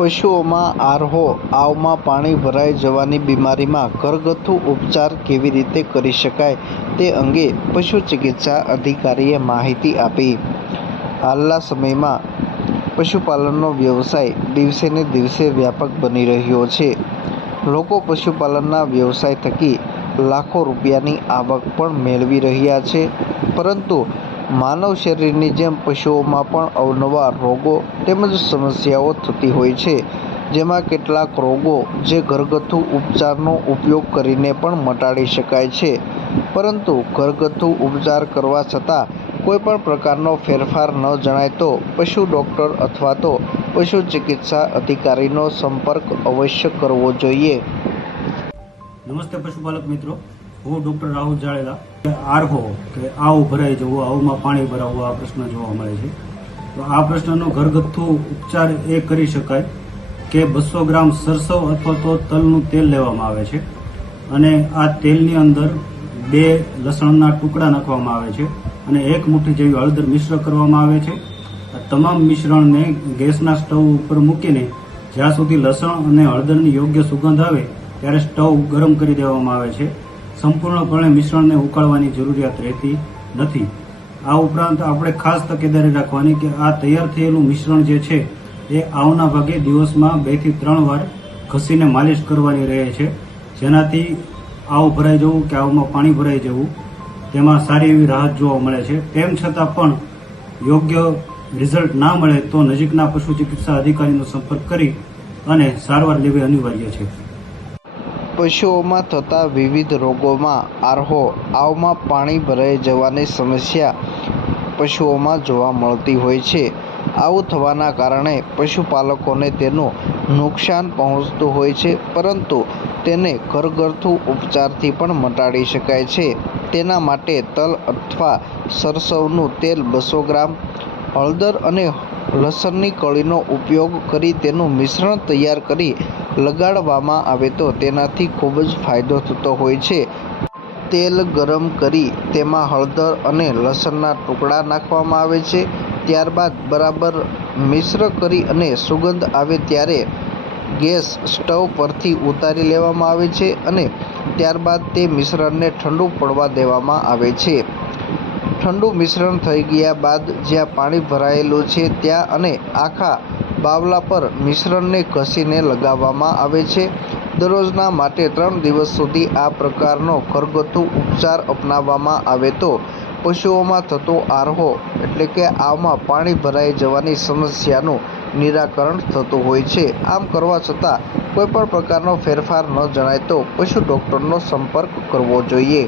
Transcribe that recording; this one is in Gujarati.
પશુઓમાં આરહો આવમાં પાણી ભરાઈ જવાની બીમારીમાં ઘરગથ્થુ ઉપચાર કેવી રીતે કરી શકાય તે અંગે પશુ ચિકિત્સા અધિકારીએ માહિતી આપી. હાલના સમયમાં પશુપાલનનો વ્યવસાય દિવસે ને દિવસે વ્યાપક બની રહ્યો છે. લોકો પશુપાલનના વ્યવસાય થકી લાખો રૂપિયાની આવક પણ મેળવી રહ્યા છે. પરંતુ માનવ શરીરની જેમ પશુઓમાં પણ અવનવા રોગો તેમજ સમસ્યાઓ થતી હોય છે. જેમાં કેટલાક રોગો જે ઘરગથ્થુ ઉપચારનો ઉપયોગ કરીને પણ મટાડી શકાય છે. પરંતુ ઘરગથ્થુ ઉપચાર કરવા છતાં કોઈ પણ પ્રકારનો ફેરફાર ન જણાય તો પશુ ડૉક્ટર અથવા તો પશુ ચિકિત્સા અધિકારીનો સંપર્ક અવશ્ય કરવો જોઈએ. નમસ્તે પશુપાલક મિત્રો, હું ડૉક્ટર રાહુલ જાડેલા. આરહો કે આવ ભરાઈ જવું, આવમાં પાણી ભરાવવું આ પ્રશ્ન જોવા મળે છે. તો આ પ્રશ્નનો ઘરગથ્થુ ઉપચાર એ કરી શકાય કે 200 ગ્રામ સરસવ અથવા તો તલનું તેલ લેવામાં આવે છે અને આ તેલની અંદર 2 લસણના ટુકડા નાખવામાં આવે છે અને 1 મુઠ્ઠી જેવી હળદર મિશ્ર કરવામાં આવે છે. આ તમામ મિશ્રણને ગેસના સ્ટવ ઉપર મૂકીને જ્યાં સુધી લસણ અને હળદરની યોગ્ય સુગંધ આવે ત્યારે સ્ટવ ગરમ કરી દેવામાં આવે છે. સંપૂર્ણપણે મિશ્રણને ઉકાળવાની જરૂરિયાત રહેતી નથી. આ ઉપરાંત આપણે ખાસ તકેદારી રાખવાની કે આ તૈયાર થયેલું મિશ્રણ જે છે એ આવના ભાગે દિવસમાં 2 થી 3 વાર ઘસીને માલિશ કરવાની રહે છે, જેનાથી આવ ભરાઈ જવું કે આવમાં પાણી ભરાઈ જવું તેમાં સારી એવી રાહત જોવા મળે છે. તેમ છતાં પણ યોગ્ય રિઝલ્ટ ના મળે તો નજીકના પશુ ચિકિત્સા અધિકારીનો સંપર્ક કરી અને સારવાર લેવી અનિવાર્ય છે. પશુઓમાં થતા વિવિધ રોગોમાં આરહો આવમાં પાણી ભરાઈ જવાની સમસ્યા પશુઓમાં જોવા મળતી હોય છે. આવું થવાના કારણે પશુપાલકોને તેનું નુકસાન પહોંચતું હોય છે. પરંતુ તેને ઘરગથ્થુ ઉપચારથી પણ મટાડી શકાય છે. તેના માટે તલ અથવા સરસવનું તેલ 200 ગ્રામ, હળદર અને લસણની કળીનો ઉપયોગ કરી તેનું મિશ્રણ તૈયાર કરી લગાડવામાં આવે તો તેનાથી ખૂબ જ ફાયદો થતો હોય છે. તેલ ગરમ કરી તેમાં હળદર અને લસણના ટુકડા નાખવામાં આવે છે. ત્યારબાદ બરાબર મિશ્ર કરી અને સુગંધ આવે ત્યારે ગેસ સ્ટવ પરથી ઉતારી લેવામાં આવે છે અને ત્યારબાદ તે મિશ્રણને ઠંડુ પડવા દેવામાં આવે છે. ઠંડુ મિશ્રણ થઈ ગયા બાદ જ્યાં પાણી ભરાયેલું છે ત્યાં અને આખા બાવલા પર મિશ્રણને ઘસીને લગાવવામાં આવે છે. દરરોજના માટે 3 દિવસ સુધી આ પ્રકારનો ઘરગથ્થુ ઉપચાર અપનાવવામાં આવે તો પશુઓમાં થતો આરહો એટલે કે આવમાં પાણી ભરાઈ જવાની સમસ્યાનું નિરાકરણ થતું હોય છે. આમ કરવા છતાં કોઈ પણ પ્રકારનો ફેરફાર ન જણાય તો પશુ ડૉક્ટરનો સંપર્ક કરવો જોઈએ.